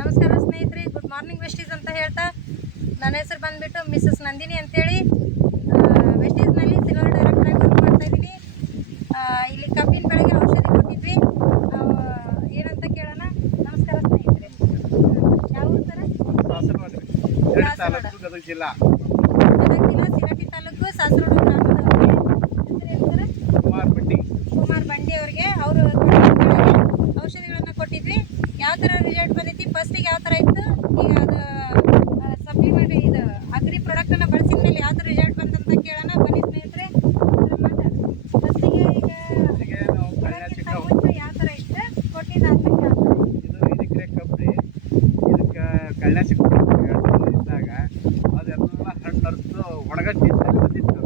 ನಮಸ್ಕಾರ ಸ್ನೇಹಿತರೆ, good morning ವೆಸ್ಟೀಸ್ ಅಂತ ಹೇಳ್ತಾ ನನ್ನ ಹೆಸರು ಬಂದುಬಿಟ್ಟು ಮಿಸಸ್ ನಂದಿನಿ ಅಂತೇಳಿ. ವೆಸ್ಟೀಸ್ನಲ್ಲಿ ಸಿಲ್ವರ್ ಡೈರೆಕ್ಟ್ರಾಗಿ ವರ್ಕ್ ಮಾಡ್ತಾಯಿದ್ದೀನಿ. ಇಲ್ಲಿ ಕಬ್ಬಿನ ಬೆಳೆಗೆ ಔಷಧಿ ಕೊಟ್ಟಿದ್ವಿ. ಏನಂತ ಕೇಳೋಣ. ನಮಸ್ಕಾರ ಸ್ನೇಹಿತರೆ. ಯಾವ ಊರು ಸರ್? ಗದಗ ಜಿಲ್ಲಾ ಸಿರಟಿ ತಾಲೂಕು ಸಾಸರೋಡು ಗ್ರಾಮದವ್ರಿಗೆ. ಹೆಸರು ಏನು ಸರ್? ಕುಮಾರ್ ಬಂಡಿ ಅವ್ರಿಗೆ. ಅವರು ಔಷಧಿಗಳನ್ನು ಕೊಟ್ಟಿದ್ವಿ. ಯಾವ ಥರ ರಿಸಲ್ಟ್ ಬಂದೈತಿ, ಫಸ್ಟಿಗೆ ಯಾವ ಥರ ಇತ್ತು, ಈಗ ಅದು ಸಪ್ಲಿಮೆಂಟ್ ಇದು ಅಗ್ರಿ ಪ್ರಾಡಕ್ಟನ್ನು ಬಳಸಿದ ಮೇಲೆ ಯಾವ ಥರ ರಿಸಲ್ಟ್ ಬಂತಂತ ಕೇಳೋಣ. ಬನ್ನಿ ಸ್ನೇಹಿತರೆ, ಫಸ್ಟಿಗೆ ಈಗ ಮುಂಚೆ ಯಾವ ಥರ ಇತ್ತು, ಕೊಟ್ಟಿದ್ದಾದ್ಮೇಲೆ ಯಾವ ಥರ ಇದು 5 ಎಕರೆ ಕಬ್ಬರಿ. ಇದಕ್ಕೆ ಕಳ್ಯಾಸಿ ಇದ್ದಾಗ ಅದೆಲ್ಲ ಹಣ್ಣು ಅರ್ದು ಒಣಗಟ್ಟು ಟೀಸ್ನಲ್ಲಿ ಬಂದಿತ್ತು.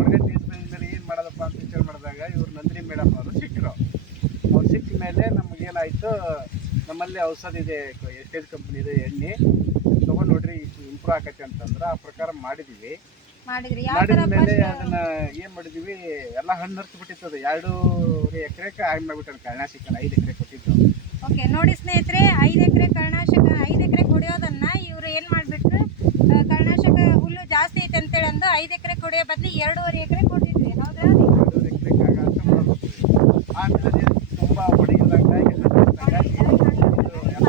ಒಣಗಟ್ಟು ಟೀಸ್ ಮೇಲೆ ಏನು ಮಾಡೋದಪ್ಪ ಅಂತ ವಿಚಾರ ಮಾಡಿದಾಗ ಇವ್ರು ನಂದಿನಿ ಮೇಡಮ್ ಅವರು ಸಿಕ್ಕರು. ಅವ್ರು ಸಿಕ್ಕ ಮೇಲೆ ನಮಗೇನಾಯಿತು, ನಮ್ಮಲ್ಲಿ ಔಷಧಿ ಇದೆ, ಎಸ್ಟೇಜ್ ಕಂಪ್ನಿದು ಎಣ್ಣೆ ತೊಗೊಂಡು ನೋಡ್ರಿ ಇಂಪ್ರೂವ್ ಆಕೈತೆ ಅಂತಂದ್ರೆ ಆ ಪ್ರಕಾರ ಮಾಡಿದ್ವಿ. ಮಾಡಿದ ಮೇಲೆ ಅದನ್ನ ಏನು ಮಾಡಿದ್ವಿ, ಎಲ್ಲ ಹಣ್ಣು ಹರಿತು ಬಿಟ್ಟಿರ್ತದೆ. 2 ಎಕರೆಗೆ ಆಗಿ ಮಾಡಿಬಿಟ್ಟು ಕಳ್ನಾಶಿಕನ 5 ಎಕರೆ ಕೊಟ್ಟಿದ್ದು. ಓಕೆ, ನೋಡಿ ಸ್ನೇಹಿತರೆ, 5 ಎಕರೆ ಕಳೆನಾಶಕ 5 ಎಕರೆ ಹೊಡೆಯೋದನ್ನ ಇವರು ಏನು ಮಾಡಿಬಿಟ್ರು, ಕಳೆನಾಶಕ ಹುಲ್ಲು ಜಾಸ್ತಿ ಐತೆ ಅಂತೇಳಿ ಅಂದು 5 ಎಕರೆ ಹೊಡೆಯೋ ಬದಲು 2.5 ಎಕರೆ